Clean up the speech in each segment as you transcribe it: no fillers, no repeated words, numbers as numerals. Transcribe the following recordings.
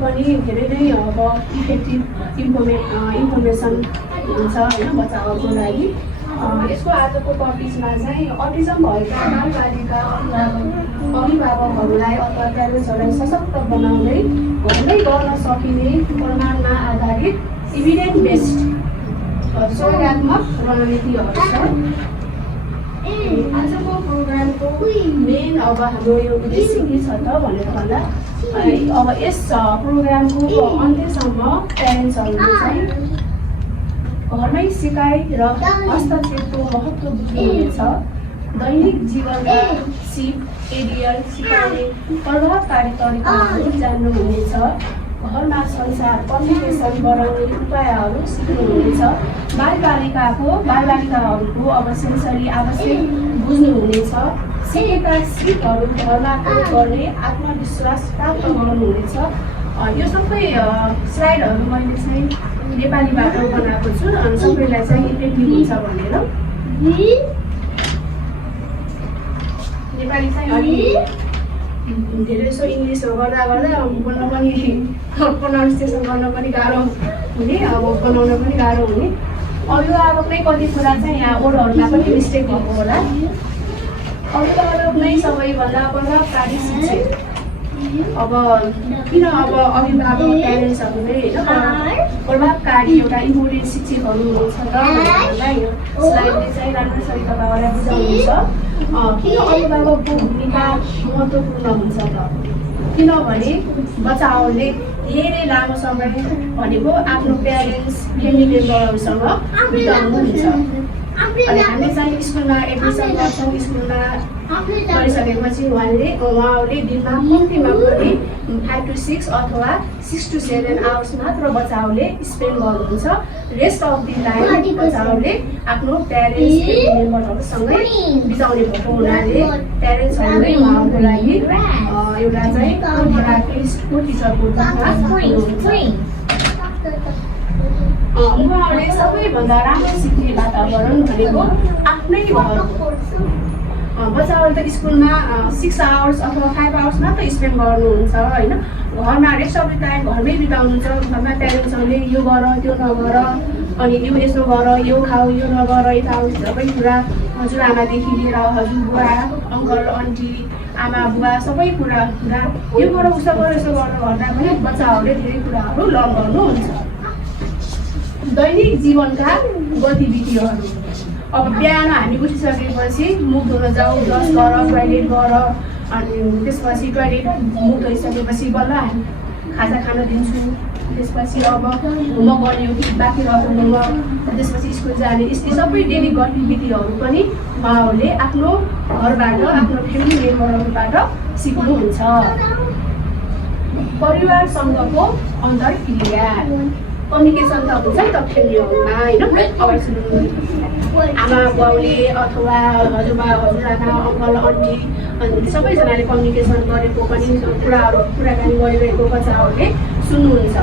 पनि धेरै नै अब इफेक्टिभ इन्फर्मेसन हुन्छ होइन बच्चाहरूको लागि। यसको आजको टपिकमा चाहिँ अटिजम भएका बालबालिका अभिभावकहरूलाई अथवा प्यारेन्ट्सहरूलाई सशक्त बनाउँदै घरमै गर्न सकिने प्रमाणमा आधारित इभिडेन्स बेस्ड सहयोगात्मक रणनीतिहरू छ। आजको प्रोग्रामको मेन अब हाम्रो यो उद्देश्य के छ त भनेर भन्दा अब यस प्रोग्रामको अन्त्यसम्म प्यारेन्ट्सहरूले चाहिँ घरमै सिकाइ र हस्तक्षेपको महत्त्व बुझ्नुहुनेछ। दैनिक जीवनका सिप एडियल सिकाउने प्रभावकारी तरिकाहरू जान्नुहुनेछ। घरमा संसार कम्युनिकेसन बढाउने उपायहरू सिक्नुहुनेछ। बालबालिकाहरूको अब सेन्सरी आवश्यक बुझ्नुहुनेछ। सिकेका सिपहरू घरमा प्रयोग गर्ने आत्मविश्वास प्राप्त गर्नुहुनेछ। यो सबै स्लाइडहरू मैले चाहिँ नेपालीबाट बनाएको छु अनि सबैलाई चाहिँ इफेक्टिभ हुन्छ भनेर। नेपाली चाहिँ अलि धेरै जसो इङ्ग्लिस गर्दा बोल्न पनि प्रोनाउन्सिएसन गर्न पनि गाह्रो हुने, अब बनाउन पनि गाह्रो हुने। अरू अब नै कति कुरा चाहिँ यहाँ ओडहरूमा पनि मिस्टेक भएको होला। अरू नै सबैभन्दा प्रभावकारी शिक्षक अब किन अब अभिभावक प्यारेन्ट्सहरूले होइन प्रभावकारी एउटा इम्पोर्टेन्ट शिक्षकहरू हुनुहुन्छ त भन्नलाई स्लाइडले चाहिँ राम्रोसँग तपाईँहरूलाई बुझाउनुहुन्छ। किन अभिभावकको भूमिका महत्त्वपूर्ण हुन्छ त? किनभने बच्चाहरूले धेरै लामो समय भनेको आफ्नो प्यारेन्ट्स फ्यामिली मेम्बरहरूसँग बिताउनुहुन्छ। अनि हामी चाहिँ स्कुलमा एडमिसन गर्छौँ। स्कुलमा गरिसकेपछि उहाँहरूले दिनमा कम्तीमा पनि 5 to 6 अथवा 6 to 7 आवर्स मात्र बच्चाहरूले स्पेन्ड गर्नुहुन्छ। रेस्ट अफ दि टाइम बच्चाहरूले आफ्नो प्यारेन्ट्स फ्यामिली मेम्बरहरूसँगै बिताउने भएको हुनाले प्यारेन्ट्सहरूले उहाँहरूको लागि एउटा चाहिँ थेरापिस्टको टिचरको रूपमा हुनुहुन्छ। उहाँहरूले सबैभन्दा राम्रो सिक्ने वातावरण भनेको आफ्नै घर हो। बच्चाहरू त स्कुलमा 6 आवर्स अथवा 5 आवर्स मात्र स्पेन्ड गर्नुहुन्छ होइन। घरमा रेस्ट अफ द टाइम घरमै बिताउनुहुन्छ। घरमा प्यारेन्ट्सहरूले यो गर त्यो नगर, अनि यो यसो गर, यो खाऊ यो नगर, यताउति सबै कुरा हजुरआमादेखि लिएर हजुरबुवा अङ्कल आन्टी आमा बुवा सबै कुरा यो गर उसो गर यसो गर्न भन्दा पनि बच्चाहरूले धेरै कुराहरू लर्न गर्नुहुन्छ। दैनिक जीवनका गतिविधिहरू अब बिहान हामी उठिसकेपछि मुख धुन जाऊ, ब्रस गर, टोइलेट गर, अनि त्यसपछि टोइलेट मुख धोइसकेपछि बल्ल हामी खाजा खान दिन्छु। त्यसपछि अब होमवर्क गर्ने हो कि बाँकी रहेको होमवर्क, त्यसपछि स्कुल जाने, यस्तै सबै डेली गतिविधिहरू पनि उहाँहरूले आफ्नो घरबाट आफ्नो फ्यामिली मेम्बरहरूबाट सिक्नुहुन्छ। परिवारसँगको अन्तर्क्रिया कम्युनिकेसन त हुन्छ नि त फ्यामिलीहरूमा होइन। अब आमा बाउले अथवा हजुरबा हजुरआमा अङ्कल आन्टी अनि सबैजनाले कम्युनिकेसन गरेको पनि कुराकानी गरिरहेको बच्चाहरूले सुन्नुहुन्छ।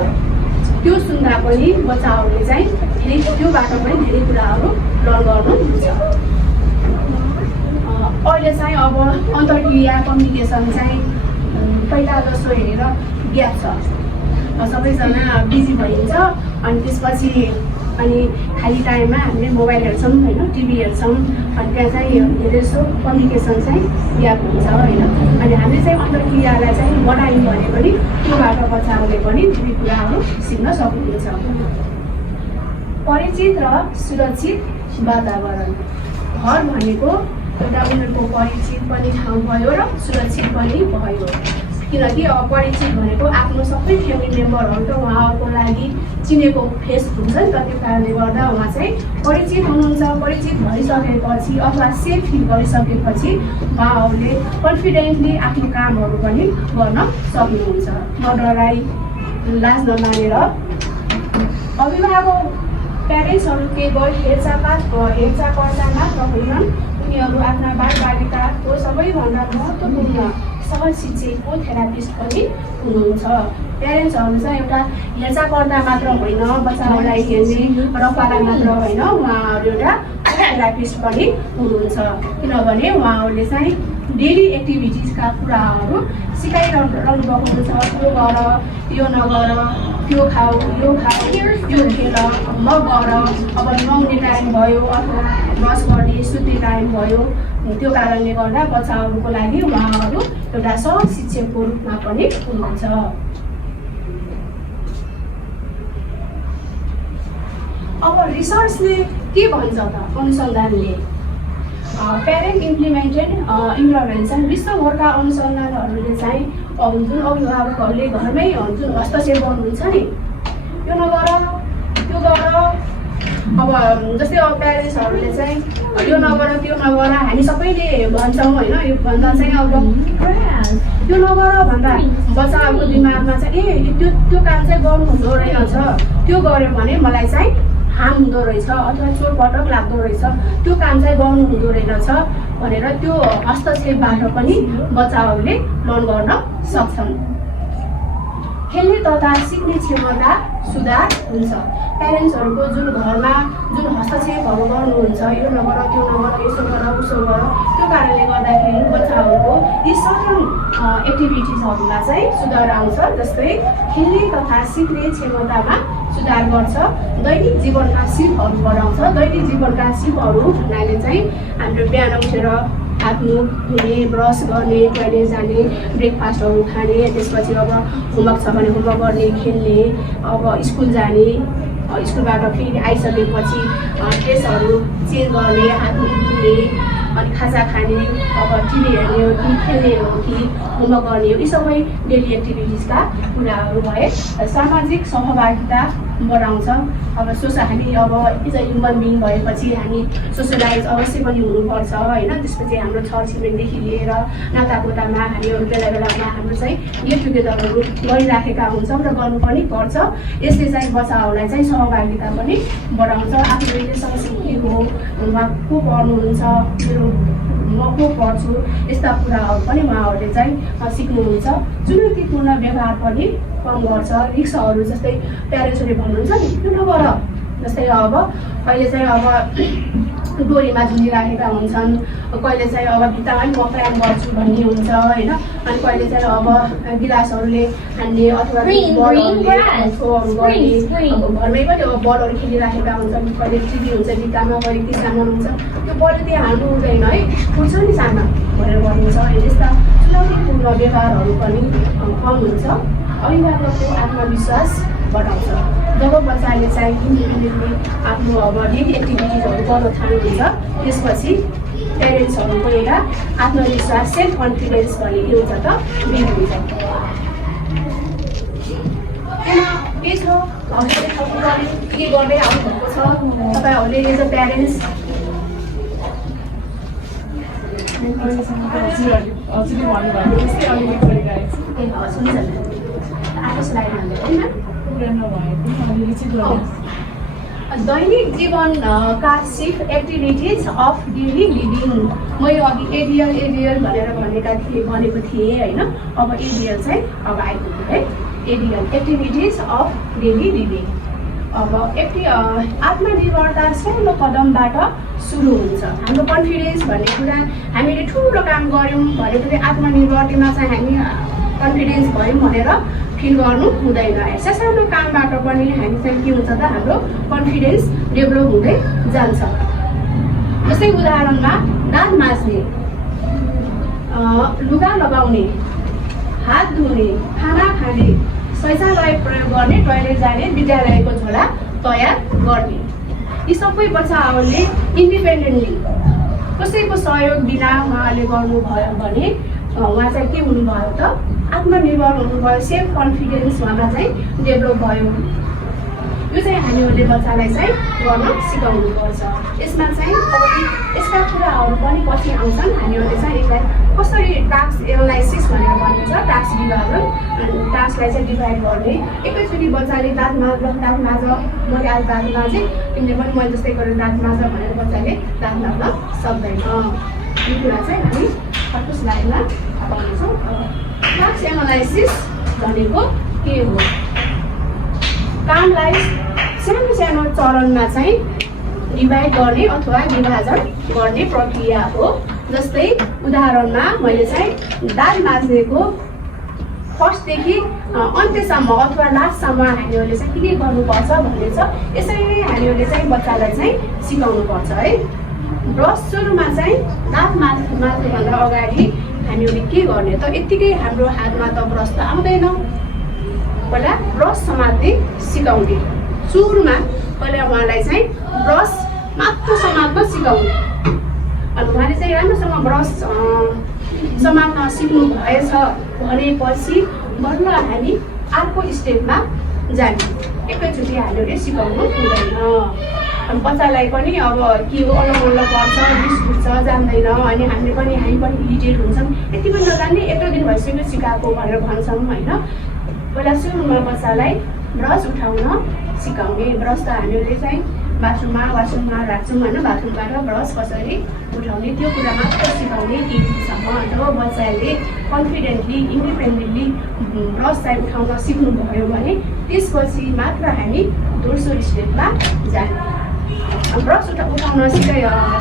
त्यो सुन्दा पनि बच्चाहरूले चाहिँ त्योबाट पनि धेरै कुराहरू लर्न गर्नुहुन्छ। अहिले चाहिँ अब अन्तर्क्रिया कम्युनिकेसन चाहिँ पहिला जस्तो हेरेर ग्याप छ। सबैजना बिजी भइन्छ अनि त्यसपछि अनि खाली टाइममा हामीले मोबाइल हेर्छौँ होइन, टिभी हेर्छौँ, अनि त्यहाँ चाहिँ धेरै जस्तो कम्युनिकेसन चाहिँ ग्याप हुन्छ होइन। अनि हामीले चाहिँ अन्तर्क्रियालाई चाहिँ बढायौँ भने पनि त्योबाट बच्चाहरूले पनि धेरै कुराहरू सिक्न सक्नुहुन्छ। परिचित र सुरक्षित वातावरण घर भनेको एउटा उनीहरूको परिचित पनि ठाउँ भयो र सुरक्षित पनि भयो। किनकि अब परिचित भनेको आफ्नो सबै फ्यामिली मेम्बरहरू त उहाँहरूको लागि चिनेको फेस हुन्छ नि त। त्यो कारणले गर्दा उहाँ चाहिँ परिचित हुनुहुन्छ। परिचित भइसकेपछि अथवा सेफ फिल गरिसकेपछि उहाँहरूले कन्फिडेन्टली आफ्नो कामहरू पनि गर्न सक्नुहुन्छ नडराई लाज नमानेर। अभिभावक प्यारेन्ट्सहरू केवल हेरचाहकर्ता मात्र होइनन्, उनीहरू आफ्ना बालबालिकाको सबैभन्दा महत्त्वपूर्ण सहशिक्षकको थेरापिस्ट पनि हुनुहुन्छ। प्यारेन्ट्सहरू चाहिँ एउटा हेरचाहकर्ता मात्र होइन, बच्चाहरूलाई हेर्ने रखवाला मात्र होइन, उहाँहरू एउटा थेरापिस्ट पनि हुनुहुन्छ। किनभने उहाँहरूले चाहिँ डेली एक्टिभिटिजका कुराहरू सिकाइरहनु भएको हुन्छ। यो गर, यो नगर, त्यो खाऊ, यो खेल, म गर, अब नुहाउने टाइम भयो अथवा ब्रस गर्ने सुत्ने टाइम भयो। त्यो कारणले गर्दा बच्चाहरूको लागि उहाँहरू एउटा सहशिक्षकको रूपमा पनि हुनुहुन्छ। अब रिसर्चले के भन्छ त, अनुसन्धानले प्यारेन्ट इम्प्लिमेन्टेड इन्टरभेन्सन विश्वभरका अनुसन्धानहरूले चाहिँ जुन अभिभावकहरूले घरमै जुन हस्तक्षेप गर्नुहुन्छ नि, यो नगर त्यो गर, अब जस्तै अब प्यारेन्ट्सहरूले चाहिँ यो नगर त्यो नगर हामी सबैले भन्छौँ होइन, यो भन्दा चाहिँ अब त्यो नगर भन्दा बच्चाहरूको दिमागमा चाहिँ त्यो काम चाहिँ गर्नु हुँदो रहेछ, त्यो गऱ्यो भने मलाई चाहिँ हार्म हुँदो रहेछ अथवा चोटपटक लाग्दो रहेछ, त्यो काम चाहिँ गर्नु हुँदो रहेछ भनेर त्यो हस्तक्षेपबाट पनि बच्चाहरूले लर्न गर्न सक्छन्। खेल्ने तथा सिक्ने क्षमता सुधार हुन्छ। प्यारेन्ट्सहरूको जुन घरमा जुन हस्तक्षेपहरू गर्नुहुन्छ, यो नगर त्यो नगर, यसो गर उसो गर, त्यो कारणले गर्दाखेरि बच्चाहरूको यी सरल एक्टिभिटिजहरूमा चाहिँ सुधार आउँछ। जस्तै खेल्ने तथा सिक्ने क्षमतामा सुधार गर्छ। दैनिक जीवनका सिपहरू बढाउँछ। दैनिक जीवनका सिपहरू भन्नाले चाहिँ हाम्रो बिहान उठेर हात मुख धुने, ब्रस गर्ने, टोइलेट जाने, ब्रेकफास्टहरू खाने, त्यसपछि अब होमवर्क छ भने होमवर्क गर्ने, खेल्ने, अब स्कुल जाने, स्कुलबाट फेरि आइसकेपछि ड्रेसहरू चेन्ज गर्ने, हात मुख धुने, अनि खाजा खाने, अब टिभी हेर्ने हो कि खेल्ने हो कि होमवर्क गर्ने हो, यी सबै डेली एक्टिभिटिजका कुराहरू भए। सामाजिक सहभागिता बढाउँछ। अब हामी अब एज अ ह्युमन बिङ भएपछि हामी सोसियलाइज अवश्य पनि हुनुपर्छ होइन। त्यसपछि हाम्रो छरछिमेकदेखि लिएर नातागोतामा हामीहरू बेला बेलामा हाम्रो चाहिँ गेट टुगेदरहरू गरिराखेका हुन्छौँ र गर्नु पनि पर्छ। यसले चाहिँ बच्चाहरूलाई चाहिँ सहभागिता पनि बढाउँछ। आफ्नो रिलेसनसिप के हो, उहाँ को पढ्नुहुन्छ, म को पढ्छु, यस्ता कुराहरू पनि उहाँहरूले चाहिँ सिक्नुहुन्छ। चुनौतीपूर्ण व्यवहार पनि कम गर्छ। रिक्सहरू जस्तै प्यारेन्ट्सहरूले भन्नुहुन्छ नि त्यो नगर, जस्तै अब कहिले चाहिँ अब डोरीमा झुलिराखेका हुन्छन्, कहिले चाहिँ अब भित्तामा पनि म क्राइम गर्छु भन्ने हुन्छ होइन। अनि कहिले चाहिँ अब गिलासहरूले हान्ने अथवा बलहरू गर्ने, घरमै पनि अब बलहरू खेलिराखेका हुन्छन्। कहिले टिभी हुन्छ भित्तामा, कहिले किसानमा हुन्छ, त्यो बल त्यहाँ हाल्नु हुँदैन है, फुट्छ नि सानो भनेर भन्नुहुन्छ। यस्ता चुनौतीपूर्ण व्यवहारहरू पनि कम हुन्छ। अभिभावकको आत्मविश्वास बढाउँछ। जब बच्चाले चाहिँ इन्डिपेन्डेन्टली आफ्नो अब डेली एक्टिभिटिजहरू गर्न थाल्नुहुन्छ, त्यसपछि प्यारेन्ट्सहरूको एउटा आत्मविश्वास, सेल्फ कन्फिडेन्स भन्ने के हुन्छ त बिल्ड हुन्छ। के छ के गर्दै आउनुभएको छ तपाईँहरूले एज अ प्यारेन्ट्स? दैनिक जीवनका सिप एक्टिभिटिज अफ डेली लिभिङ। मैले अघि एडियल भनेर भनेको थिएँ होइन। अब एडियल चाहिँ अब आइपुग्यो है। एडियल एक्टिभिटिज अफ डेली लिभिङ। अब आत्मनिर्भरता सानो कदमबाट सुरु हुन्छ। हाम्रो कन्फिडेन्स भन्ने कुरा हामीले ठुलो काम गऱ्यौँ भनेपछि आत्मनिर्भरतामा चाहिँ हामी कन्फिडेन्स भयौँ भनेर फिल गर्नु हुँदैन। सानो कामबाट पनि हामी चाहिँ के हुन्छ त हाम्रो कन्फिडेन्स डेभलप हुँदै जान्छ। जस्तै उदाहरणमा दाँत माझ्ने, लुगा लगाउने, हात धुने, खाना खाने, शौचालय प्रयोग गर्ने, टोइलेट जाने, विद्यालयको झोला तयार गर्ने, यी सबै बच्चाहरूले इन्डिपेन्डेन्टली कसैको सहयोग बिना उहाँले गर्नुभयो भने उहाँ चाहिँ के हुनुभयो त आत्मनिर्भर हुनुभयो। सेल्फ कन्फिडेन्स उहाँमा चाहिँ डेभलप भयो। यो चाहिँ हामीहरूले बच्चालाई चाहिँ गर्न सिकाउनुपर्छ। यसमा चाहिँ यस्ता कुराहरू पनि पछि आउँछन्। हामीहरूले चाहिँ यसलाई कसरी टास्क एनालाइसिस भनेर भनिन्छ, टास्क विभाजन, टास्कलाई चाहिँ डिभाइड गर्ने। एकैचोटि बच्चाले दाँत माझ मैले आज दाँत माझेँ, तिमीले पनि मैले जस्तै गरेर दाँत माझ भनेर बच्चाले दाँत माझ्न सक्दैन। यो कुरा चाहिँ हामी अर्को स्लाइडमा पाउनेछौँ। टास्क एनालाइसिस भनेको के हो? कामलाई सानो सानो चरणमा चाहिँ डिभाइड गर्ने अथवा विभाजन गर्ने प्रक्रिया हो। जस्तै उदाहरणमा मैले चाहिँ दाँत माझ्नेको फर्स्टदेखि अन्त्यसम्म अथवा लास्टसम्म हामीहरूले चाहिँ के गर्नुपर्छ भन्ने छ। यसरी नै हामीहरूले चाहिँ बच्चालाई चाहिँ सिकाउनुपर्छ है। ब्रस सुरुमा चाहिँ दाँत माझ्नुभन्दा अगाडि हामीहरूले के गर्ने त, यत्तिकै हाम्रो हातमा त ब्रस त आउँदैन। पहिला ब्रस समात्ने सिकाउने, सुरुमा पहिला उहाँलाई चाहिँ ब्रस मात्र समात्न सिकाउने। अनि उहाँले चाहिँ राम्रोसँग ब्रस समात्न सिक्नु भएछ भनेपछि बल्ल हामी अर्को स्टेपमा जाने। एकैचोटि हामीले सिकाउनु हुँदैन। अनि बच्चालाई पनि अब के हो अलग पर्छ, रिस उठ्छ, जान्दैन, अनि हामी पनि इरिटेट हुन्छौँ। यति पनि नजान्ने, यत्रो दिन भइसक्यो सिकाएको भनेर भन्छौँ होइन। पहिला सुरुमा बच्चालाई ब्रस उठाउन सिकाउने। ब्रस त हामीले चाहिँ वासरुममा राख्छौँ होइन। बाथरुमबाट ब्रस कसरी उठाउने त्यो कुरा मात्र सिकाउने केजीसम्म। जब बच्चाले कन्फिडेन्टली इन्डिपेन्डेन्टली ब्रस चाहिँ उठाउन सिक्नुभयो भने त्यसपछि मात्र हामी दोस्रो स्टेपमा जाने। ब्रस उठाउन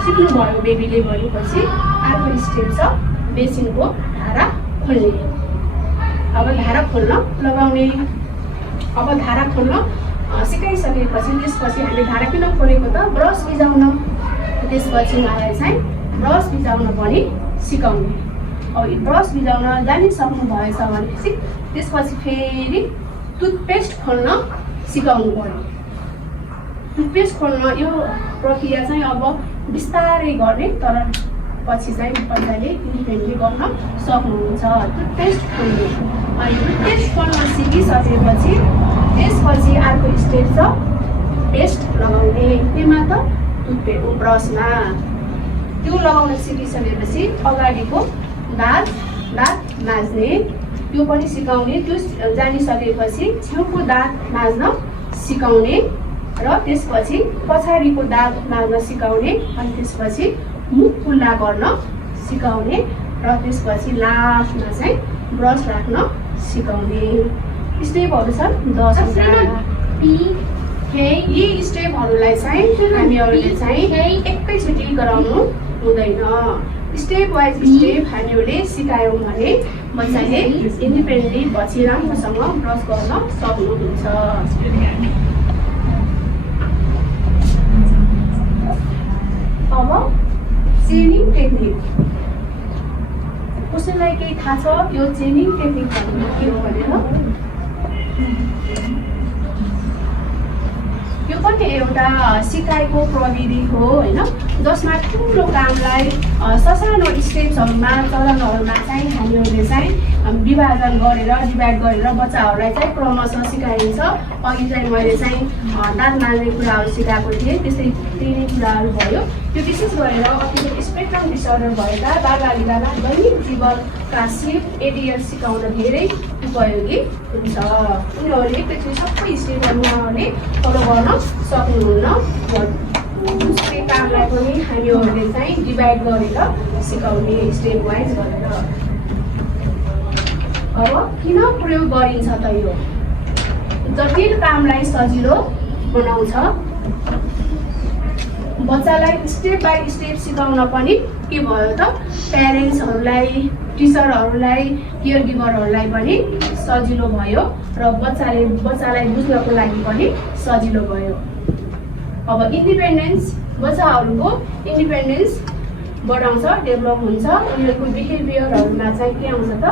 सिक्नुभयो बेबीले भनेपछि अर्को स्टेप छ बेसिनको धारा खोल्ने। अब धारा खोल्न लगाउने। अब धारा खोल्न सिकाइसकेपछि त्यसपछि हामीले धारा किन खोलेको त, ब्रस भिजाउन। त्यसपछि उहाँलाई चाहिँ ब्रस भिजाउन पनि सिकाउने। अब ब्रस भिजाउन जानिसक्नु भएछ भनेपछि त्यसपछि फेरि टुथपेस्ट खोल्न सिकाउनु पर्यो। टुथपेस्ट खोल्न यो प्रक्रिया चाहिँ अब बिस्तारै गर्ने, तर पछि चाहिँ बच्चाले इन्डिपेन्डेन्टली गर्न सक्नुहुन्छ। टुथपेस्ट खोल्ने। अनि टुथपेस्ट खोल्न सिकिसकेपछि त्यसपछि अर्को स्टेप छ पेस्ट लगाउने। त्यसमा त टुथपेस्ट ब्रसमा त्यो लगाउन सिकिसकेपछि अगाडिको दाँत माझ्ने त्यो पनि सिकाउने। त्यो जानिसकेपछि छेउको दाँत माझ्न सिकाउने र त्यसपछि पछाडिको दाँत माझ्न सिकाउने। अनि त्यसपछि मुख खुल्ला गर्न सिकाउने र त्यसपछि लास्टमा चाहिँ ब्रस राख्न सिकाउने। स्टेपहरू छन् 10। यी स्टेपहरूलाई चाहिँ हामीहरूले चाहिँ एकैचोटि गराउनु हुँदैन। स्टेप वाइज स्टेप हामीहरूले सिकायौँ भने बच्चाले इन्डिपेन्डेन्टली पछि राम्रोसँग ब्रस गर्न सक्नुहुन्छ। अब चेनिङ टेक्निक। कसैलाई केही थाहा छ यो चेनिङ टेक्निक भनेको के हो भनेर? यो पनि एउटा सिकाइको प्रविधि हो होइन, जसमा ठुलो कामलाई ससानो स्टेप्सहरूमा चरणहरूमा चाहिँ हामीहरूले चाहिँ डिभाइड गरेर बच्चाहरूलाई चाहिँ क्रमशः सिकाइन्छ। अघि चाहिँ मैले चाहिँ दाँत माझ्ने कुराहरू सिकाएको थिएँ, त्यस्तै त्यही कुराहरू भयो। त्यो विशेष गरेर अटिज्म स्पेक्ट्रम डिसअर्डर भएका बालबालिकालाई दैनिक जीवनका सिप एडिएल सिकाउन धेरै उपयोगी हुन्छ। उनीहरूले एकैचोटि सबै स्टेपहरू उहाँहरूले फलो गर्न सक्नुहुन्न। उसले कामलाई पनि हामीहरूले चाहिँ डिभाइड गरेर सिकाउने स्टेप वाइज गरेर। अब किन प्रयोग गरिन्छ त यो? जटिल कामलाई सजिलो बनाउँछ। बच्चालाई स्टेप बाई स्टेप सिकाउन पनि के भयो त, प्यारेन्ट्सहरूलाई, टिचरहरूलाई, केयर गिभरहरूलाई पनि सजिलो भयो र बच्चालाई बुझ्नको लागि पनि सजिलो भयो। अब बच्चाहरूको इन्डिपेन्डेन्स बढाउँछ, डेभलप हुन्छ। उनीहरूको बिहेभियरहरूमा चाहिँ के आउँछ त,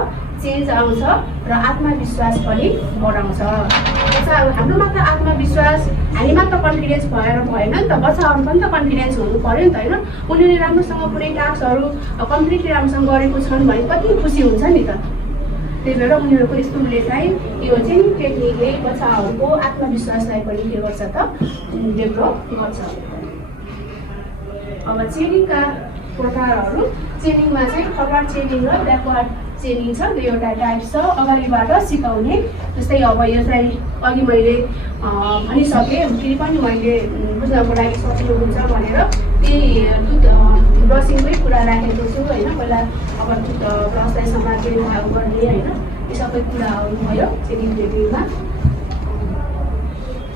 चेन्ज आउँछ र आत्मविश्वास पनि बढाउँछ। बच्चाहरू हाम्रो मात्र आत्मविश्वास, हामी मात्र कन्फिडेन्स भएर भएन नि त, बच्चाहरू पनि त कन्फिडेन्स हुनु पऱ्यो नि त होइन। उनीहरूले राम्रोसँग कुनै टास्कहरू कम्प्लिटली राम्रोसँग गरेको छन् भने कति खुसी हुन्छ नि त। त्यही भएर उनीहरूको यस्तोले चाहिँ यो चाहिँ टेक्निकले बच्चाहरूको आत्मविश्वासलाई पनि के गर्छ त, डेभलप गर्छ। अब चेनिङका प्रकारहरू। चेनिङमा चाहिँ फरवार्ड चेनिङ र ब्याकवार्ड चेनिङ छ, दुईवटा टाइप छ। अगाडिबाट सिकाउने, जस्तै अब यो चाहिँ अघि मैले भनिसकेँ, फेरि पनि मैले बुझ्नको लागि सजिलो हुन्छ भनेर त्यही ब्रसिङकै कुरा राखेको छु होइन। पहिला अब ब्रसलाई समात्ने गर्ने होइन, यो सबै कुराहरू भयो चेनिङ टेक्निकमा।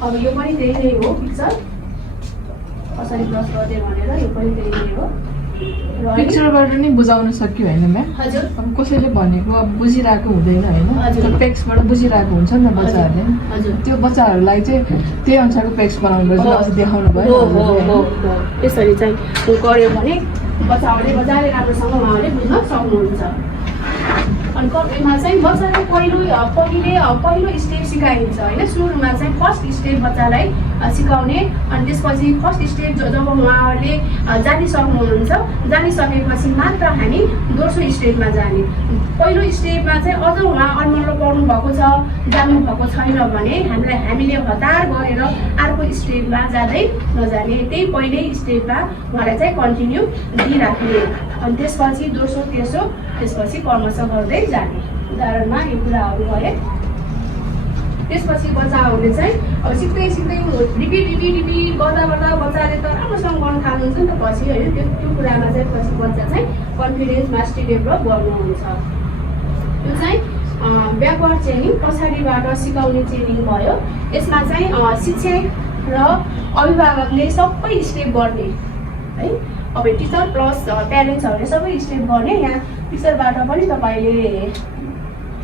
अब यो पनि त्यही नै हो पिक्चर, कसरी ब्रस गर्ने भनेर, यो पनि त्यही नै हो। पिक्चरबाट नि बुझाउन सक्यो होइन म्याम? हजुर अब कसैले भनेको अब बुझिरहेको हुँदैन हजुर। होइन, पेक्सबाट बुझिरहेको हुन्छ नि त बच्चाहरूले, हजुर त्यो बच्चाहरूलाई चाहिँ त्यही अनुसारको पेक्स बनाउनु पर्छ, अस्ति देखाउनु भयो त्यसरी चाहिँ गऱ्यो भने बच्चाहरूले मजाले राम्रोसँग उहाँहरूले बुझ्न सक्नुहुन्छ। अनि कपीमा चाहिँ बच्चालाई पहिलो स्टेप सिकाइन्छ होइन। सुरुमा चाहिँ फर्स्ट स्टेप बच्चालाई सिकाउने, अनि त्यसपछि फर्स्ट स्टेप जब उहाँहरूले जानिसकेपछि मात्र हामी दोस्रो स्टेपमा जाने। पहिलो स्टेपमा चाहिँ अझ उहाँ अनमल्ल पढ्नु भएको छ, जान्नु भएको छैन भने हामीले हतार गरेर अर्को स्टेपमा जाँदै नजाने, त्यही पहिल्यै स्टेपमा उहाँलाई चाहिँ कन्टिन्यू दिइराख्ने, अनि त्यसपछि दोस्रो तेस्रो त्यसपछि क्रमशः गर्दै जाने। उदाहरणमा यो कुराहरू भए। त्यसपछि बच्चाहरूले चाहिँ अब सिक्दै रिपिट गर्दा बच्चाले त राम्रोसँग गर्न थाल्नुहुन्छ नि त पछि होइन। त्यो कुरामा चाहिँ पछि बच्चा चाहिँ कन्फिडेन्स मास्टरी डेभलप गर्नुहुन्छ। यो चाहिँ ब्याकवर्ड चेनिङ, पछाडिबाट सिकाउने चेनिङ भयो। यसमा चाहिँ शिक्षक र अभिभावकले सबै स्टेप गर्ने है। अब टिचर प्लस प्यारेन्ट्सहरूले सबै स्टेप गर्ने। यहाँ पिक्चरबाट पनि तपाईँले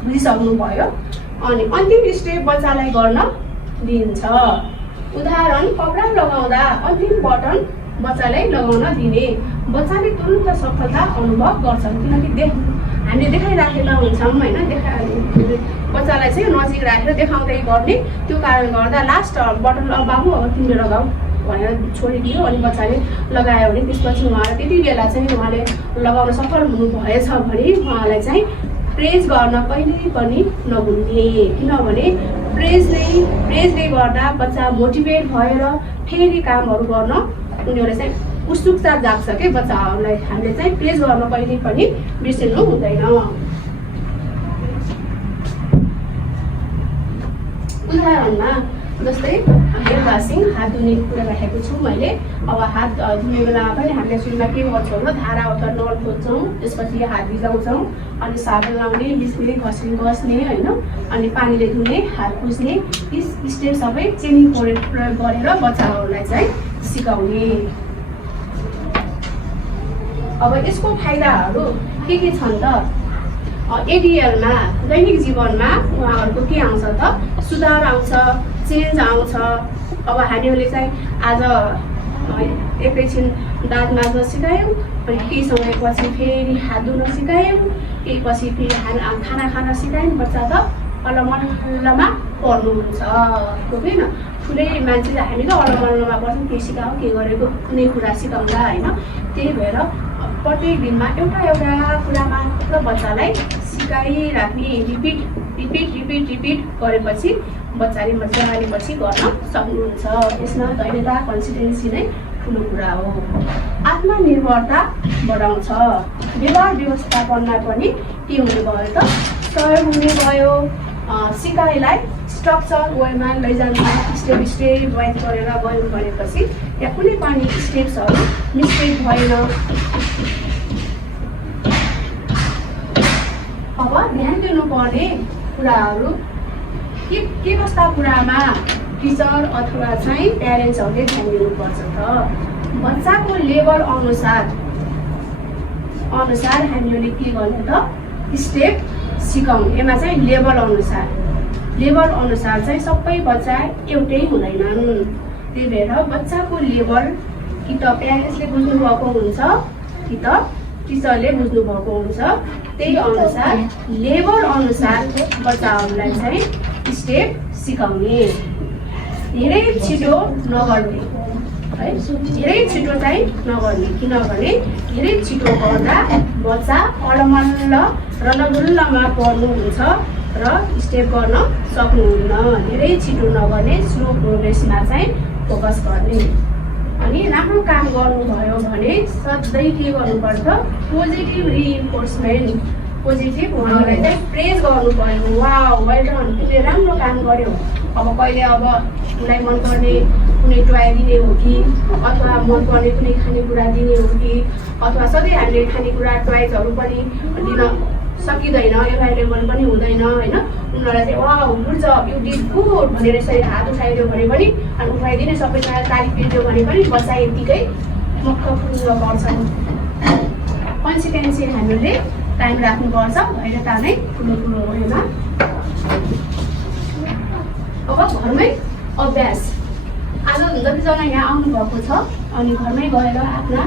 बुझिसक्नुभयो। अनि अन्तिम स्टेप बच्चालाई गर्न दिन्छ। उदाहरण, कपडा लगाउँदा अन्तिम बटन बच्चालाई लगाउन दिने। बच्चाले तुरुन्त सफलता अनुभव गर्छन्, किनकि हामीले देखाइराखेका हुन्छौँ होइन। बच्चालाई चाहिँ नजिक राखेर देखाउँदै गर्ने। त्यो कारणले गर्दा लास्ट बटन बाबु अब तिमीले लगाऊ भनेर छोडिदियो, अनि बच्चाले लगायो भने त्यसपछि उहाँलाई त्यति बेला चाहिँ उहाँले लगाउन सफल हुनुभएछ भने उहाँलाई चाहिँ प्रेज गर्न कहिल्यै पनि नभुल्ने, किनभने प्रेजले गर्दा बच्चा मोटिभेट भएर फेरि कामहरू गर्न उनीहरूलाई चाहिँ उत्सुकता जाग्छ के बच्चाहरूलाई। हामीले चाहिँ प्रेज गर्न कहिल्यै पनि बिर्सिनु हुँदैन। उदाहरणमा जस्तै हेयर वासिङ, हात धुने कुरा राखेको छु मैले। अब हात धुने बेलामा पनि हामीले सुरुमा के गर्छौँ त धारा अथवा नल खोज्छौँ, त्यसपछि हात भिजाउँछौँ, अनि साबुन लाउने, बिस्ने, घस्ने होइन, अनि पानीले धुने, हात पुस्ने, यी स्टेप सबै चेनिङ प्रयोग गरेर बच्चाहरूलाई चाहिँ सिकाउने। अब यसको फाइदाहरू के छन् त? एडिएलमा दैनिक जीवनमा उहाँहरूको के आउँछ त? सुधार आउँछ, चेन्ज आउँछ। अब हामीहरूले चाहिँ आज एकैछिन दाँत माझ्न सिकायौँ, अनि केही समयपछि फेरि हात धुन सिकायौँ, केही पछि फेरि खाना खान सिकायौँ। बच्चा त अलमल्लमा पर्नुहुन्छ होइन। ठुलै मान्छेले हामी त अलमल्लमा पर्छौँ, के सिकाऊ के गरेको कुनै कुरा सिकाउँदा होइन। त्यही भएर प्रत्येक दिनमा एउटा कुरा मात्र बच्चालाई सिकाइराख्ने, रिपिट गरेपछि बच्चाले मजाले पछि गर्न सक्नुहुन्छ। यसमा धैर्यता, कन्सिस्टेन्सी नै ठुलो कुरा हो। आत्मनिर्भरता बढाउँछ। व्यवहार व्यवस्थापनमा पनि के हुने भयो त? सहयोग हुने भयो। सिकाइलाई स्ट्रक्चर वेमा लैजानु, स्टेप वाइज गरेर गयौँ भनेपछि यहाँ कुनै पनि स्टेप्सहरू मिस्टेक भएन। अब ध्यान दिनुपर्ने कुराहरू के कस्ता कुरामा टिचर अथवा चाहिँ प्यारेन्ट्सहरूले ध्यान दिनुपर्छ त? बच्चाको लेभल अनुसार हामीले के गर्ने त? स्टेप सिकाउनु। यसमा चाहिँ लेभल अनुसार चाहिँ सबै बच्चा एउटै हुँदैनन्। त्यही भएर बच्चाको लेभल कि त प्यारेन्ट्सले बुझ्नुभएको हुन्छ कि त टिचरले बुझ्नुभएको हुन्छ। त्यही अनुसार लेभल अनुसार बच्चाहरूलाई चाहिँ स्टेप सिकाउने। धेरै छिटो नगर्ने है, धेरै छिटो चाहिँ नगर्ने, किनभने धेरै छिटो गर्दा बच्चा अलमल्ल रलगुल्लमा पर्नुहुन्छ र स्टेप गर्न सक्नुहुन्न। धेरै छिटो नगर्ने, स्लो प्रोग्रेसमा चाहिँ फोकस गर्ने। अनि राम्रो काम गर्नुभयो भने सधैँ के गर्नुपर्छ? पोजिटिभ रिइन्फोर्समेन्ट, पोजिटिभ उहाँलाई चाहिँ प्रेज गर्नु पर्यो। वाउ वेल डन, तिमीले राम्रो काम गर्यौ। अब कहिले उसलाई मनपर्ने कुनै टोय दिने हो कि, अथवा मनपर्ने कुनै खानेकुरा दिने हो कि, अथवा सधैँ हामीले खानेकुरा टोयजहरू पनि दिन सकिँदैन, एभाइलेबल पनि हुँदैन होइन। उनीहरूलाई चाहिँ wow good job, you did good भनेर यसरी हात उठाइदियो भने पनि, अनि उठाइदिने सबैजना तारिफ दियो भने पनि बच्चा यतिकै मुख फुङ्ग पर्छन्। कन्सिस्टेन्सी हामीले टाइम राख्नुपर्छ एउटा नै ठुलो ठुलो उयोमा। अब घरमै अभ्यास आज जतिजना यहाँ आउनुभएको छ अनि घरमै गएर आफ्ना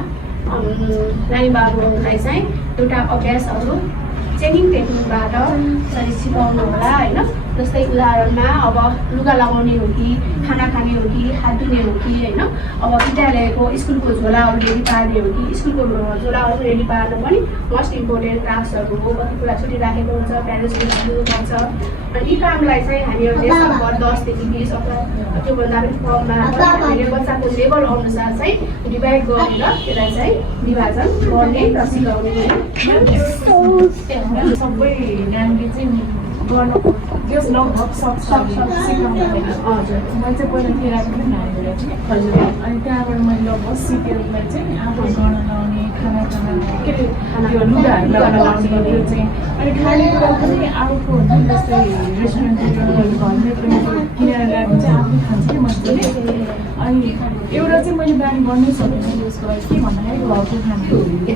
नानी बाबुहरूलाई चाहिँ एउटा अभ्यासहरू ट्रेनिङ टेक्निकबाट यसरी सिकाउनु होला होइन। जस्तै उदाहरणमा अब लुगा लगाउने हो कि खाना खाने हो कि हात धुने हो कि होइन। अब विद्यालयको स्कुलको झोलाहरू रेडी पार्ने हो कि स्कुलको झोलाहरू रेडी पार्नु पनि मोस्ट इम्पोर्टेन्ट टास्कहरू हो। कति कुरा छुट्टी राखेको हुन्छ, प्यारेन्ट्सले दिनुपर्छ। अनि यी कामलाई चाहिँ हामीहरूले सम्भव 10 देखि 20 अथवा त्योभन्दा पनि कममा हामीले बच्चाको लेभल अनुसार चाहिँ डिभाइड गरेर त्यसलाई चाहिँ विभाजन गर्ने र सिकाउने सबै नानीले चाहिँ गर्नु त्यस लगभग सक्छ सिकाउनु होइन। हजुर मैले चाहिँ पहिला केराको पनि नानीहरूलाई चाहिँ हजुर अनि त्यहाँबाट मैले लगभग सिकेर चाहिँ आफू गर्न लाउने खाना के अरे लुगाहरू लगाउने त्यो चाहिँ अनि खानेकुरा पनि आउटको हुन्छ नि, जस्तै रेस्टुरेन्टतिर घरमै पनि किनेर ल्याएको चाहिँ आफू खान्छ कि मजाले। अनि एउटा चाहिँ मैले बानी गर्नै सकेँ उसको लागि के भन्दाखेरि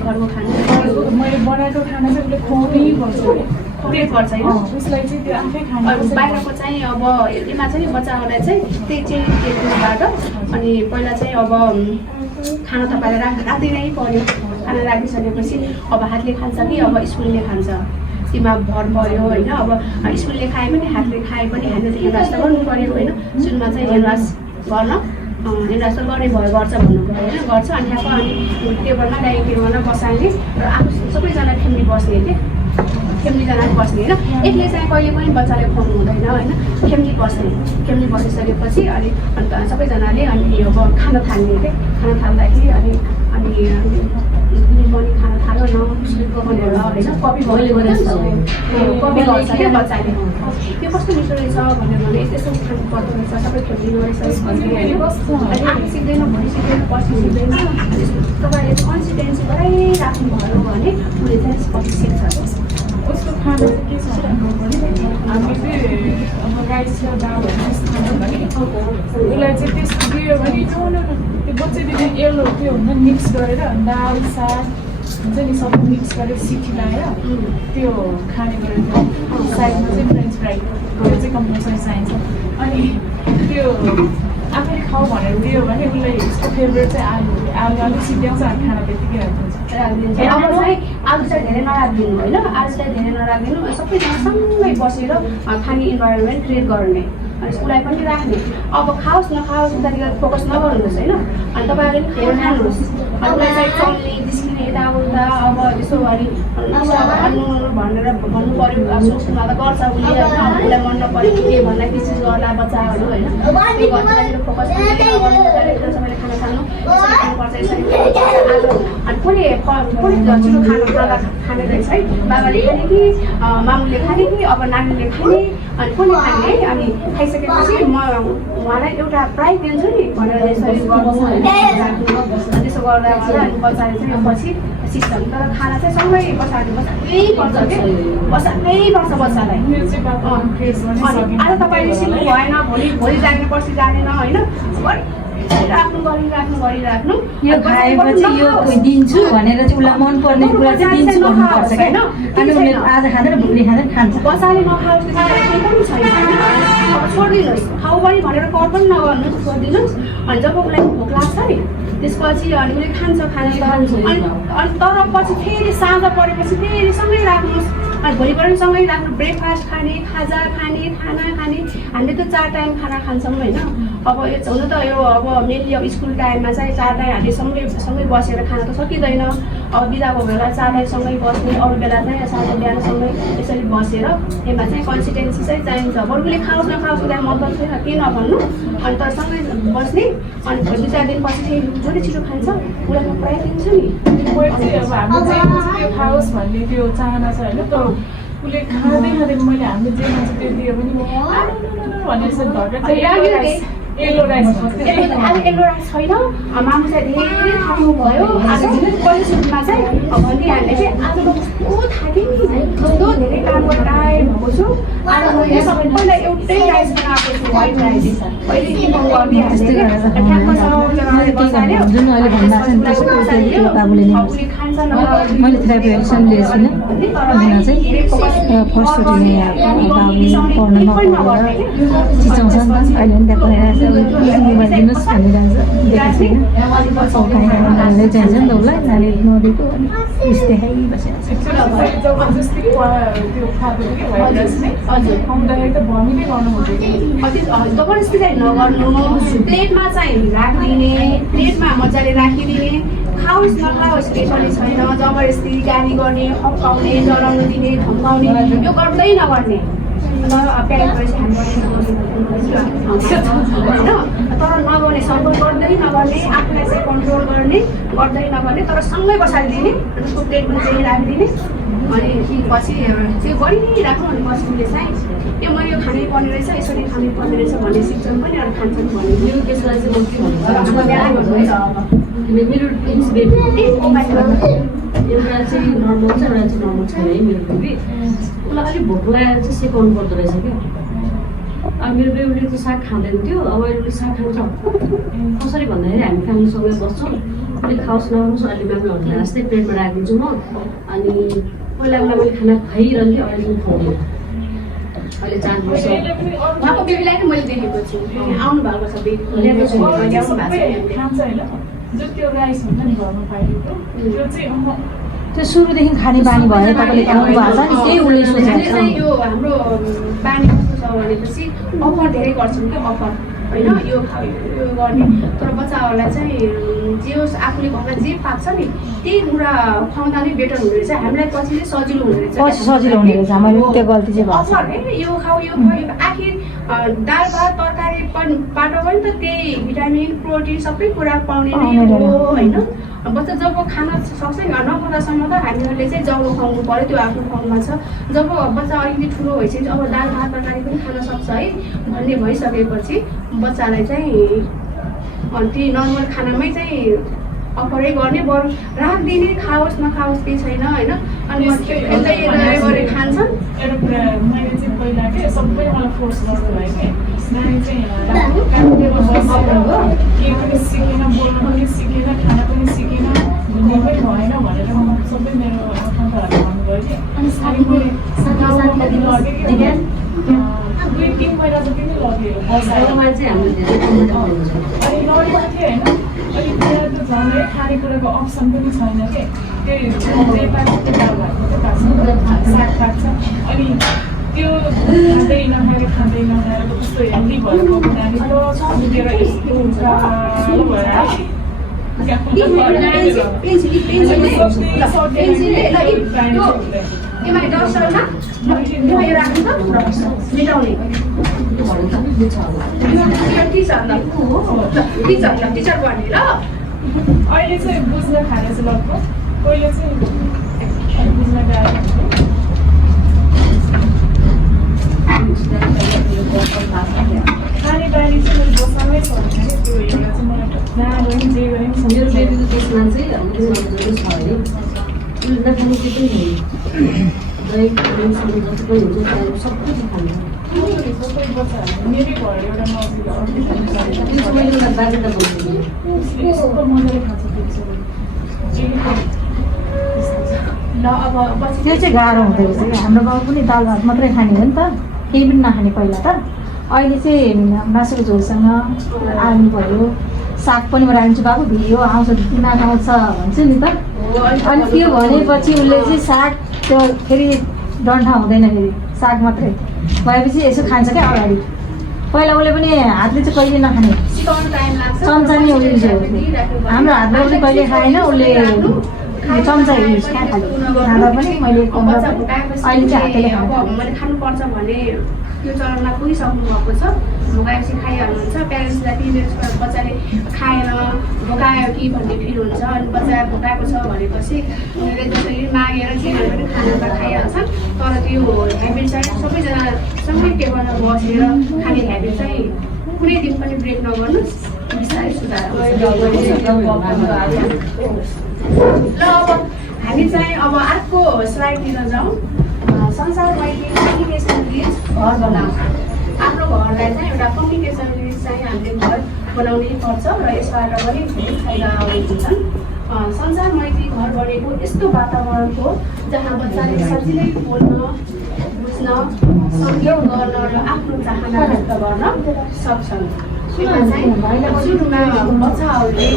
घरको खाना मैले बनाएको खाना चाहिँ उसले खुवाउनै पर्छ पुरै पर्छ होइन। उसलाई चाहिँ त्यो आफै खानु बाहिरको चाहिँ अब यसमा चाहिँ बच्चाहरूलाई चाहिँ त्यही चाहिँ टेक्निकबाट अनि पहिला चाहिँ अब खाना तपाईँले राखिदिनै पर्यो। खाना राखिसकेपछि अब हातले खान्छ कि अब स्कुलले खान्छ तीमा भर पऱ्यो होइन। अब स्कुलले खाए पनि हातले खाए पनि हामीले हेन्डवास त गर्नु पऱ्यो होइन। सुरुमा चाहिँ हेन्डवास गर्न हेन्डवास त गर्ने भयो गर्छ भन्नुभयो होइन, गर्छ। अनि ठ्याक्क अनि टेबलमा डाइनिङ टेबलमा बसाल्ने र आफू सबैजना फ्यामिली बस्ने के फ्यामिलीजना बस्ने होइन। एकले चाहिँ कहिले पनि बच्चाले खुवाउनु हुँदैन होइन। फ्यामिली बसिसकेपछि अनि सबैजनाले अनि अब खाना थाल्ने के खाना थाल्दाखेरि अनि पनि खाना थाल्यो न उसको भनेर होइन कपी कपी गर्छ क्या बच्चाले। त्यो कस्तो मिठो रहेछ भनेर भने यस्तो खानु पर्दो रहेछ सबै फ्यामिली रहेछ अनि आफू सिक्दैन भोलि सिक्दैन पर्सि सिक्दैन। तपाईँले कन्सिस्टेन्सी गराइराख्नुभयो भने उसले चाहिँ पछि सिक्छ। उसको खाना चाहिँ के छ हामी चाहिँ अब राइस र दालहरू खानु भने उसलाई चाहिँ त्यस्तो दियो भने त्यो बच्चाले चाहिँ येलो त्यो हुन्छ मिक्स गरेर दाल साग हुन्छ नि सबै मिक्स गरेर सिटी लगाएर त्यो खाने गरेर साइडमा चाहिँ फ्रेन्च फ्राई त्यो चाहिँ कम्पलसरी चाहिन्छ। अनि त्यो आफैले खाऊ भनेर दियो भने उसलाई उसको फेभरेट चाहिँ आलु अलिक सिद्ध्याउँछ अनि खाना त्यतिकै राखिदिन्छ। अब चाहिँ आलु चाहिँ धेरै नराखिदिनु होइन। आलु चाहिँ धेरै नराखिदिनु सबैजना सँगै बसेर खाने इन्भाइरोमेन्ट क्रिएट गर्ने अनि उसलाई पनि राख्ने। अब खाओस् नखाओस् त्यहाँनिर फोकस नगर्नुहोस् होइन। अनि तपाईँहरूले पनि धेरै खानुहोस्। उसलाई चाहिँ चल्ने जिस्किने यताउता अब यसो गरी भन्नु भनेर भन्नु पऱ्यो। अब स्कुलमा त गर्छ उसले होइन। उसलाई मन नपऱ्यो के भन्दा के चिज गर्ला बच्चाहरू होइन। त्यो गर्दाखेरि फोकस सबैले खाना खानु खानुपर्छ यसरी। अनि कुनै छिटो खाने रहेछ है। बाबाले खाने कि मामुले खाने कि अब नानीले खाने अनि कुनै खाने अनि खाइसकेपछि म उहाँलाई एउटा प्राइज दिन्छु नि भनेर यसरी गर्नु होइन। त्यसो गर्दा अनि बच्चाले चाहिँ पछि सिक्छ। तर खाना चाहिँ सँगै बसाल्नै पर्छ कि बसाल्नै पर्छ बच्चालाई। आज तपाईँले सिक्नु भएन भोलि जाने पर्सि जानेन होइन। गरिराख्नु यो खाएपछि यो दिन्छु भनेर चाहिँ उसलाई मनपर्ने कुरा चाहिँ दिन्छु भन्नुपर्छ क्या। अनि उसले आज खाँदैन भोलि खाँदैन खान्छ। बच्चाले नखाओस् केही पनि छैन। अब छोडिदिनुहोस् खाऊ पनि भनेर कर पनि नगर्नुहोस् छोडिदिनुहोस्। अनि जब उसलाई भोक लाग्छ नि त्यसपछि अनि उसले खान्छ अनि तर पछि फेरि साँझ परेपछि फेरि सँगै राख्नुहोस्। अनि भोलिपल्ट सँगै राख्नु ब्रेकफास्ट खाने खाजा खाने खाना खाने। हामीले त 4 टाइम खाना खान्छौँ होइन। अब हुन त यो अब मेनली अब स्कुल टाइममा चाहिँ 4 टाइम हामीले सँगै बसेर खाना त सकिँदैन। अब बिदाको बेला 4 टाइम सँगै बस्ने अरू बेला चाहिँ साँझ बिहान सँगै यसरी बसेर यसमा चाहिँ कन्सिस्टेन्सी चाहिँ चाहिन्छ। बरुले खाओस् नखाओस् उसलाई मन पर्छ के नभन्नु। अनि तर सँगै बस्ने अनि 2-4 दिनपछि चाहिँ जति छिटो खान्छ उसलाई म प्रायः दिन्छु नि। अब हाम्रो चाहिँ त्यो खाओस् भन्ने त्यो चाहना छ होइन। तर उसले खाँदै मैले हामीले जे खान्छ त्यो दियो भने भनेर चाहिँ येल्लो राइस आज येल्लो राइस छैन मामु चाहिँ धेरै खानुभयो आज पहिलो सुरुमा चाहिँ भनिहाल्ने चाहिँ आज म कस्तो थाकेँ नि कस्तो धेरै काम गरेर आएँ भएको छु आज मैले सबैलाई एउटै राइस बनाएको छु व्हाइट राइस अहिले के म गरिहाल्ने ठ्याक्क सबैजनाले बसाल्यो जुन अहिले भन्दा चाहिँ बाबुले नै खान्छ मैले थेरापी एक्सन लिएको छुइनँ चाहिँ फर्स्टचोटि बाबुले पढ्न नपाएर चिचाउँछ नि त अहिले पनि त्यहाँ पढाइरहेको छ दिनुहोस् भनिरहन्छ देखेको छैन नानीले चाहिन्छ नि त उसलाई नानीले नदिएको उस देखाइ बसिरहेको जबरजस्ती त्यो खाएको कि व्हाइट राइस नै हजुर खुवाउँदाखेरि त भमिटै गर्नु हुँदैन जबरजस्ती चाहिँ नगर्नु प्लेटमा चाहिँ राखिदिने प्लेटमा मजाले राखिदिने खाओस् नखाओस् केही पनि छैन जबरजस्ती गाली गर्ने हप्काउने डराउनु दिने धम्काउने यो गर्दै नगर्ने प्यारेन्ट भएपछि होइन तर नगर्ने सपोर्ट गर्दै नगर्ने आफूलाई चाहिँ कन्ट्रोल गर्ने गर्दै नगर्ने तर सँगै बसालिदिने उसको प्लेटमा चाहिँ राखिदिने अनि पछि त्यो गरि नै राख्नु अनि पछि उसले चाहिँ यो मैले यो खानै पर्ने रहेछ यसरी खानै पर्ने रहेछ भन्ने सिक्छन् पनि अनि खान्छन् भने मेरो त्यसलाई चाहिँ मेरो एउटा चाहिँ नर्मल छ एउटा चाहिँ नर्मल छैन है मेरो बेबी उसलाई अलिक भोक लागेर चाहिँ सिकाउनु पर्दो रहेछ क्या अब मेरो बेबीले चाहिँ साग खाँदैन थियो अब अहिले साग खान्छ कसरी भन्दाखेरि हामी फ्यामिलीसँगै बस्छौँ अलिक खाओस् नखाओस् अहिले म्यामलाई जस्तै प्लेटमा राखिदिन्छु म अनि पहिला उसलाई मैले खाना खाइरहन्थेँ अहिले पनि खुवाउँदैन अहिले 4 वर्ष उहाँको बेबीलाई नै मैले देखेको छु आउनु भएको छ ल्याएको छु ल्याउनु भएको छ खान्छ होइन जो त्यो राइस हुन्छ नि घरमा पाइएको त्यो चाहिँ त्यो सुरुदेखि खाने बानी भयो तपाईँले खानु भएको छ नि त्यही उसले हामीले सोचेको चाहिँ यो हाम्रो बानी कस्तो छ भनेपछि अफर धेरै गर्छौँ क्या अफर होइन यो गर्ने तर बच्चाहरूलाई चाहिँ जे होस् आफूले घरमा जे पाक्छ नि त्यही कुरा खुवाउँदा नै बेटर हुने रहेछ हामीलाई पछि चाहिँ सजिलो हुने रहेछ पछि सजिलो हुने रहेछ मैले त्यो गल्ती चाहिँ भएको अफर है यो खाऊ यो खाऊ आखिर दाल भात तरकारी पाटो पनि त त्यही भिटामिन प्रोटिन सबै कुरा पाउने नै हो होइन बच्चा जब खान सक्छ नि नखाँदासम्म त हामीहरूले चाहिँ जब खुवाउनु पऱ्यो त्यो आफ्नो ठाउँमा छ जब बच्चा अलिकति ठुलो भइसकेपछि अब दाल भात तरकारी पनि खान सक्छ है भन्ने भइसकेपछि बच्चालाई चाहिँ त्यही नर्मल खानामै चाहिँ अफरै गर्ने बरु राखिदिने खाओस् नखाओस् केही छैन होइन अनि यतै गरेर खान्छन् एउटा कुरा मैले चाहिँ पहिला के सबै मलाई फोर्स गर्नुभयो कि नानी चाहिँ केही पनि सिकेन बोल्न पनि सिकेन खाना पनि सिकेन घुम्ने पनि भएन भनेर सबै मेरो आफन्तहरूले भन्नुभयो कि अनि लगेँ कि 2-3 महिना जति नै लगेँ चाहिँ हामीले धेरै अनि लगेको थिएँ होइन अलिक त्यहाँ त झन्डै खानेकुराको अप्सन पनि छैन कि त्यही जे पाक्छ त्यो दाल भातको पाक्छ साग पाक्छ अनि त्यो खाँदै नखाएर कस्तो हेल्दी भएको नानी त सुकेर यस्तो उकालो भएर टिचर गर्ने ल अहिले चाहिँ बुझ्न थालेछ लगभग पहिले चाहिँ बुझ्न गाह्रो खाने बानी चाहिँ मैले बसामै पर्दैन त्यो एउटा चाहिँ मलाई जहाँ गऱ्यो जे गऱ्यो मेरो बेबीको त्यसमा चाहिँ छ अरे उसले नखाने के पनि छैन दही सबै जति पनि हुन्छ त्यहाँ सबै चाहिँ खान्छ सबै बच्चाहरू मेरै घर एउटा नजिक त्यसो मैले उसलाई बाध्यता बोल्छु सबै मजाले खान्छ ल अब त्यो चाहिँ गाह्रो हुँदो रहेछ कि हाम्रो गाउँ पनि दाल भात मात्रै खाने हो नि त केही पनि नखाने पहिला त अहिले चाहिँ मासुको झोलसँग आलु भयो साग पनि म राख्छु बाबु भिडियो आउँछ नखाउँछ भन्छु नि त अनि त्यो भनेपछि उसले चाहिँ साग त्यो फेरि डन्ठा हुँदैन फेरि साग मात्रै भएपछि यसो खान्छ क्या अगाडि पहिला उसले पनि हातले चाहिँ कहिले नखाने चम्चा नै उल्लिन्छ हाम्रो हातले पनि कहिले खाएन उसले चम्चा युज कहाँ खाले खाँदा पनि मैले अहिले चाहिँ हातले खानु मैले खानुपर्छ भने त्यो चरणमा पुगिसक्नु भएको छ भोकाएपछि खाइहाल्नुहुन्छ प्यारेन्ट्सलाई पिरियड्सबाट बच्चाले खाएन भोकायो कि भन्ने फिल हुन्छ अनि बच्चा भोकाएको छ भनेपछि उनीहरूले जसरी मागेर चिजहरू पनि खाना त खाइहाल्छन् तर त्यो ह्याबिट चाहिँ सबैजना सँगै टेबलमा बसेर खाने ह्याबिट चाहिँ कुनै कुनै दिन पनि ब्रेक नगर्नुहोस्, बिस्तारै सुधार आउँछ। ल अब हामी चाहिँ अब अर्को स्लाइडतिर जाउँ। संसार मैत्री कम्युनिकेसन रिच घर बनाऊ। आफ्नो घरलाई चाहिँ एउटा कम्युनिकेसन रिच चाहिँ हामीले घर बनाउनै पर्छ र यसबाट पनि धेरै फाइदा हुन्छन्। संसार मैत्री घर भनेको यस्तो वातावरण हो जहाँ बच्चाले सजिलै बोल्न, बुझ्न, संयोग गर्न र आफ्नो चाहना व्यक्त गर्न सक्छन्। यसमा चाहिँ सुरुमा बच्चाहरूले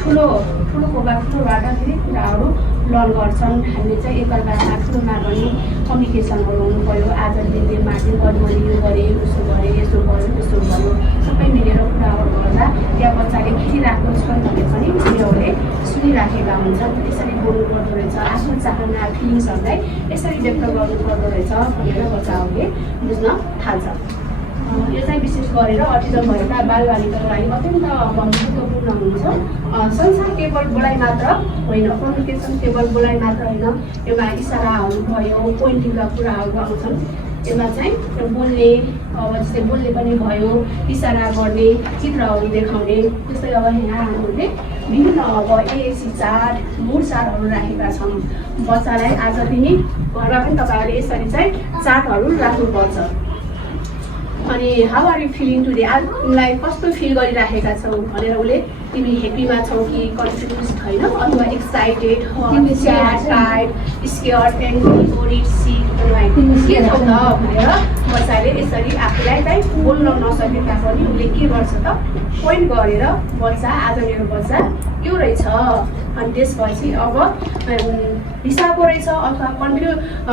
ठुलोबाट धेरै कुराहरू लर्न गर्छन्। हामीले चाहिँ एकअर्कामा ठुलोमा पनि कम्युनिकेसन गराउनु पऱ्यो। आज दिनले माथि मैले यो गरेँ, उसो गरेँ, यसो भयो, त्यसो भयो, सबै मिलेर कुराहरू गर्दा त्यहाँ बच्चाले खेलिरहेको छ भने पनि उनीहरूले सुनिराखेका हुन्छन्। यसरी बोल्नु पर्दो रहेछ, आफ्नो चाहना फिलिङ्सहरूलाई यसरी व्यक्त गर्नु पर्दो रहेछ भनेर बच्चाहरूले बुझ्न थाल्छ। यो चाहिँ विशेष गरेर अटिजम भएका बालबालिकाको लागि अत्यन्त महत्त्वपूर्ण हुन्छ। संसार केवल बोलाइ मात्र होइन, कम्युनिकेसन केवल बोलाइ मात्र होइन, यसमा इसाराहरू भयो, पोइन्टिङका कुराहरू आउँछन्। यसमा चाहिँ बोल्ने, अब जस्तै बोल्ने पनि भयो, इसारा गर्ने, चित्रहरू देखाउने। जस्तै अब यहाँ हामीले विभिन्न अब AAC चार्ट, मुड चार्टहरू राखेका छौँ। बच्चालाई आज दिने घरमा पनि तपाईँहरूले यसरी चाहिँ चार्टहरू राख्नुपर्छ। अनि how are you feeling today, आज तिमीलाई कस्तो फिल गरिराखेका छौ भनेर उसले तिमी हेप्पीमा छौ कि कन्फ्युज होइन, अथवा excited, sad, tired, scared, angry, worried, sick, के छौ त भनेर बच्चाले यसरी आफूलाई चाहिँ बोल्न नसके तापनि उसले के गर्छ त पोइन्ट गरेर बच्चा आज मेरो बच्चा यो रहेछ। अनि त्यसपछि अब रिसाएको रहेछ अथवा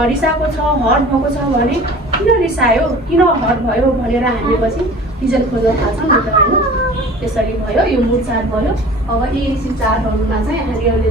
रिसाएको छ, हर्ट भएको छ भने किन रिसायो, किन हर्ट भयो भनेर हामीले पछि रिजन खोज्न थाल्छौँ नि त होइन। त्यसरी भयो, यो मुड चार्ट भयो। अब AAC चार्टहरूमा चाहिँ हामीले